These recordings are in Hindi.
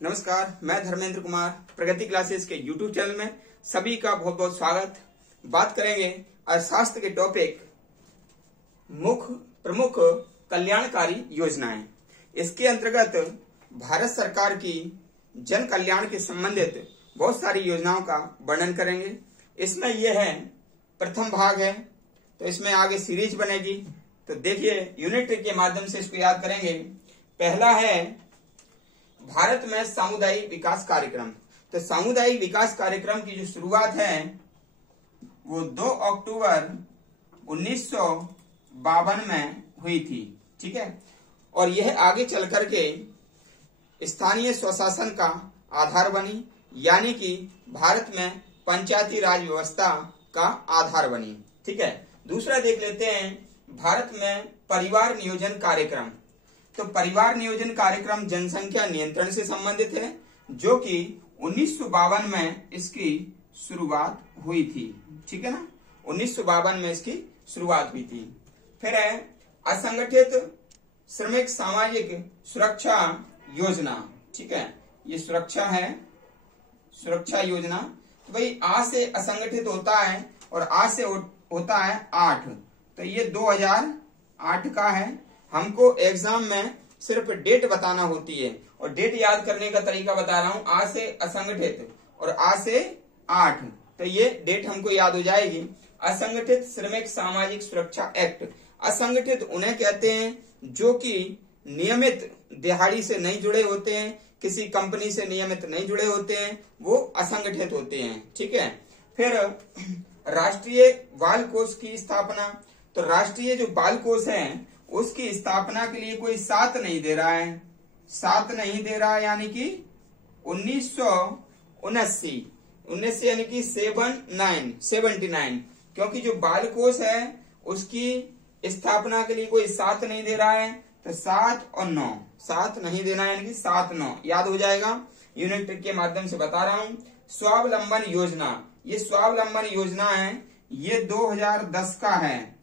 नमस्कार, मैं धर्मेंद्र कुमार प्रगति क्लासेस के YouTube चैनल में सभी का बहुत बहुत स्वागत। बात करेंगे अर्थशास्त्र के टॉपिक प्रमुख कल्याणकारी योजनाएं। इसके अंतर्गत भारत सरकार की जन कल्याण के संबंधित बहुत सारी योजनाओं का वर्णन करेंगे। इसमें यह है प्रथम भाग है, तो इसमें आगे सीरीज बनेगी। तो देखिए, यूनिट के माध्यम से इसको याद करेंगे। पहला है भारत में सामुदायिक विकास कार्यक्रम। तो सामुदायिक विकास कार्यक्रम की जो शुरुआत है वो 2 अक्टूबर 1952 में हुई थी, ठीक है। और यह आगे चल करके स्थानीय स्वशासन का आधार बनी, यानी कि भारत में पंचायती राज व्यवस्था का आधार बनी, ठीक है। दूसरा देख लेते हैं भारत में परिवार नियोजन कार्यक्रम। तो परिवार नियोजन कार्यक्रम जनसंख्या नियंत्रण से संबंधित है, जो कि 1952 में इसकी शुरुआत हुई थी, ठीक है ना। 1952 में इसकी शुरुआत हुई थी। फिर है असंगठित श्रमिक सामाजिक सुरक्षा योजना, ठीक है। ये सुरक्षा है, सुरक्षा योजना। तो भाई आ से असंगठित होता है और आ से होता है 8। तो ये 2008 का है। हमको एग्जाम में सिर्फ डेट बताना होती है, और डेट याद करने का तरीका बता रहा हूं। आ से असंगठित और आ से 8, तो ये डेट हमको याद हो जाएगी। असंगठित श्रमिक सामाजिक सुरक्षा एक्ट। असंगठित उन्हें कहते हैं जो कि नियमित दिहाड़ी से नहीं जुड़े होते हैं, किसी कंपनी से नियमित नहीं जुड़े होते हैं, वो असंगठित होते हैं, ठीक है। फिर राष्ट्रीय बाल कोष की स्थापना। तो राष्ट्रीय जो बाल कोष है उसकी स्थापना के लिए कोई साथ नहीं दे रहा है, साथ नहीं दे रहा है, यानी कि 1979 यानी कि 79, क्योंकि जो बाल कोष है उसकी स्थापना के लिए कोई साथ नहीं दे रहा है। तो 7 और 9, साथ नहीं देना यानी कि 7, 9 याद हो जाएगा। यूनिट के माध्यम से बता रहा हूं। स्वावलंबन योजना, ये स्वावलंबन योजना है, ये 2010 का है।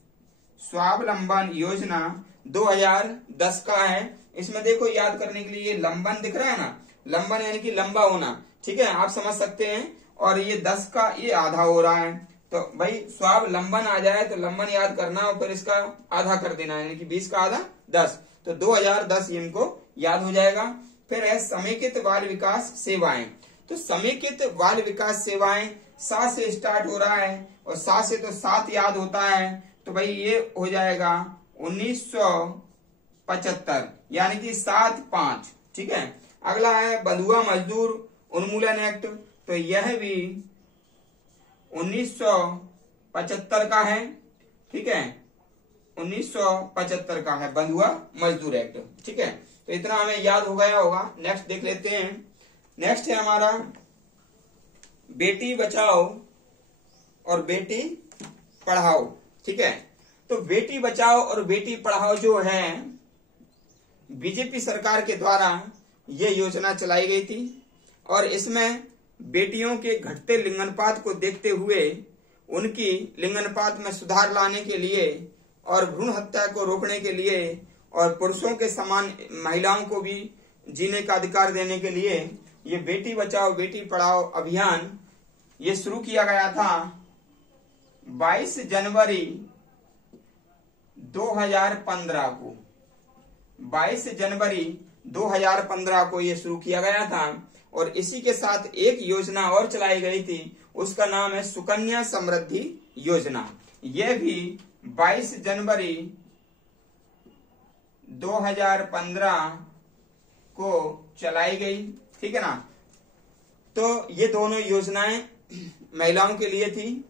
स्वावलंबन योजना 2010 का है। इसमें देखो, याद करने के लिए ये लंबन दिख रहा है ना, लंबन यानी कि लंबा होना, ठीक है, आप समझ सकते हैं। और ये 10 का ये आधा हो रहा है, तो भाई स्वावलंबन आ जाए तो लंबन याद करना और फिर इसका आधा कर देना, यानी कि 20 का आधा 10। तो 2010 ये इनको याद हो जाएगा। फिर है समेकित बाल विकास सेवाएं। तो समेकित बाल विकास सेवाएं सा से स्टार्ट हो रहा है, और सा से तो 7 याद होता है। तो भाई ये हो जाएगा 1975, यानी कि 7-5, ठीक है। अगला है बंधुआ मजदूर उन्मूलन एक्ट। तो यह भी 1975 का है, ठीक है, 1975 का है बंधुआ मजदूर एक्ट, ठीक है। तो इतना हमें याद हो गया होगा। नेक्स्ट देख लेते हैं। नेक्स्ट है हमारा बेटी बचाओ और बेटी पढ़ाओ, ठीक है। तो बेटी बचाओ और बेटी पढ़ाओ जो है बीजेपी सरकार के द्वारा ये योजना चलाई गई थी, और इसमें बेटियों के घटते लिंगानुपात को देखते हुए उनकी लिंगानुपात में सुधार लाने के लिए और भ्रूण हत्या को रोकने के लिए और पुरुषों के समान महिलाओं को भी जीने का अधिकार देने के लिए ये बेटी बचाओ बेटी पढ़ाओ अभियान ये शुरू किया गया था। 22 जनवरी 2015 को, 22 जनवरी 2015 को ये शुरू किया गया था। और इसी के साथ एक योजना और चलाई गई थी, उसका नाम है सुकन्या समृद्धि योजना। यह भी 22 जनवरी 2015 को चलाई गई, ठीक है ना। तो ये दोनों योजनाएं महिलाओं के लिए थी,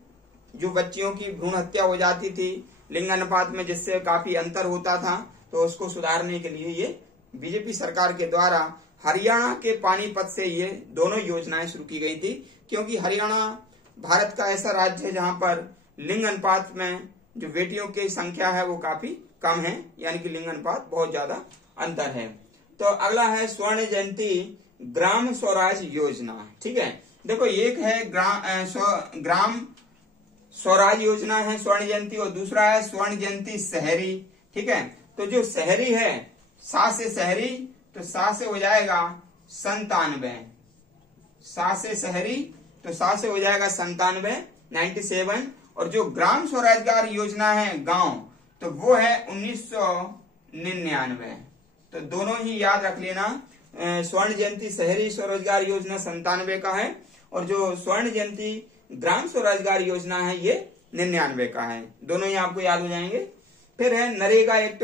जो बच्चियों की भ्रूण हत्या हो जाती थी लिंगानुपात में, जिससे काफी अंतर होता था, तो उसको सुधारने के लिए ये बीजेपी सरकार के द्वारा हरियाणा के पानीपत से ये दोनों योजनाएं शुरू की गई थी। क्योंकि हरियाणा भारत का ऐसा राज्य है जहां पर लिंग अनुपात में जो बेटियों की संख्या है वो काफी कम है, यानी कि लिंग अनुपात बहुत ज्यादा अंतर है। तो अगला है स्वर्ण जयंती ग्राम स्वराज योजना, ठीक है। देखो, एक है ग्राम स्वराज योजना है स्वर्ण जयंती, और दूसरा है स्वर्ण जयंती शहरी, ठीक है। तो जो शहरी है सा से शहरी, तो सा से हो जाएगा 97, सा से शहरी तो सा से हो जाएगा 97, 97। और जो ग्राम स्वरोजगार योजना है गांव, तो वो है 1999। तो दोनों ही याद रख लेना। स्वर्ण जयंती शहरी स्वरोजगार योजना 97 का है, और जो स्वर्ण जयंती ग्राम स्वरोजगार योजना है ये 99 का है। दोनों ही आपको याद हो जाएंगे। फिर है नरेगा एक्ट।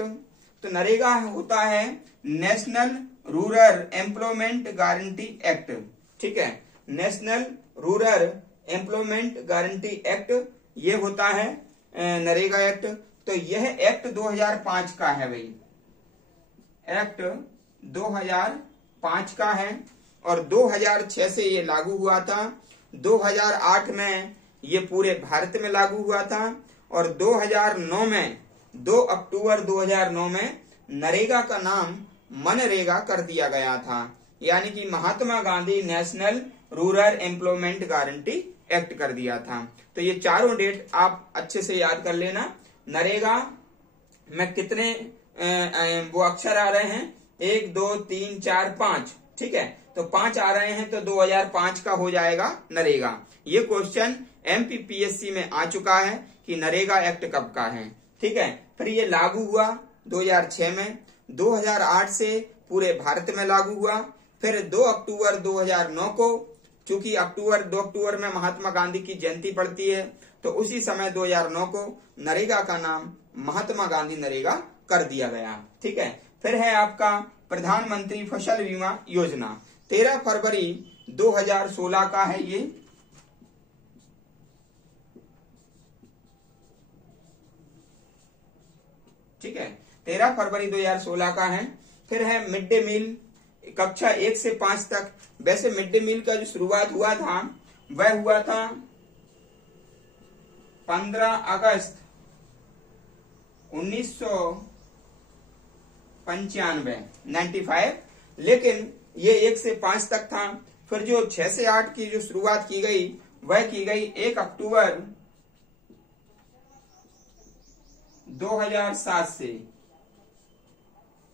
तो नरेगा होता है national rural employment guarantee act. ठीक है, national rural employment guarantee act ये होता है नरेगा एक्ट। तो यह एक्ट 2005 का है भाई, एक्ट 2005 का है, और 2006 से ये लागू हुआ था। 2008 में ये पूरे भारत में लागू हुआ था, और 2009 में 2 अक्टूबर 2009 में नरेगा का नाम मनरेगा कर दिया गया था, यानी कि Mahatma Gandhi national rural employment guarantee act कर दिया था। तो ये चारों डेट आप अच्छे से याद कर लेना। नरेगा में कितने वो अक्षर आ रहे हैं, 1 2 3 4 5। ठीक है, तो 5 आ रहे हैं, तो 2005 का हो जाएगा नरेगा। ये क्वेश्चन MPPSC में आ चुका है कि नरेगा एक्ट कब का है। ठीक है, फिर ये लागू हुआ 2006 में, 2008 से पूरे भारत में लागू हुआ। फिर 2 अक्टूबर 2009 को, चूंकि 2 अक्टूबर में महात्मा गांधी की जयंती पड़ती है, तो उसी समय 2009 को नरेगा का नाम महात्मा गांधी नरेगा कर दिया गया। ठीक है, फिर है आपका प्रधानमंत्री फसल बीमा योजना। 13 फरवरी 2016 का है ये। ठीक है, 13 फरवरी 2016 का है। फिर है मिड डे मील, कक्षा 1 से 5 तक। वैसे मिड डे मील का जो शुरुआत हुआ था वह हुआ था 15 अगस्त 1995, लेकिन ये 1 से 5 तक था। फिर जो 6 से 8 की जो शुरुआत की गई वह की गई 1 अक्टूबर 2007 से।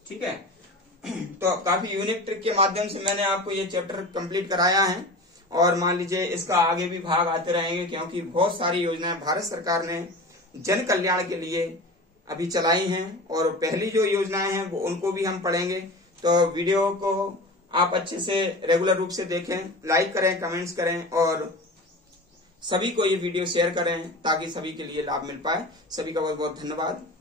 ठीक है, तो काफी यूनिक ट्रिक के माध्यम से मैंने आपको ये चैप्टर कंप्लीट कराया है, और मान लीजिए इसका आगे भी भाग आते रहेंगे, क्योंकि बहुत सारी योजनाएं भारत सरकार ने जन कल्याण के लिए अभी चलाई हैं, और पहली जो योजनाएं हैं वो उनको भी हम पढ़ेंगे। तो वीडियो को आप अच्छे से रेगुलर रूप से देखें, लाइक करें, कमेंट्स करें, और सभी को ये वीडियो शेयर करें ताकि सभी के लिए लाभ मिल पाए। सभी का बहुत बहुत धन्यवाद।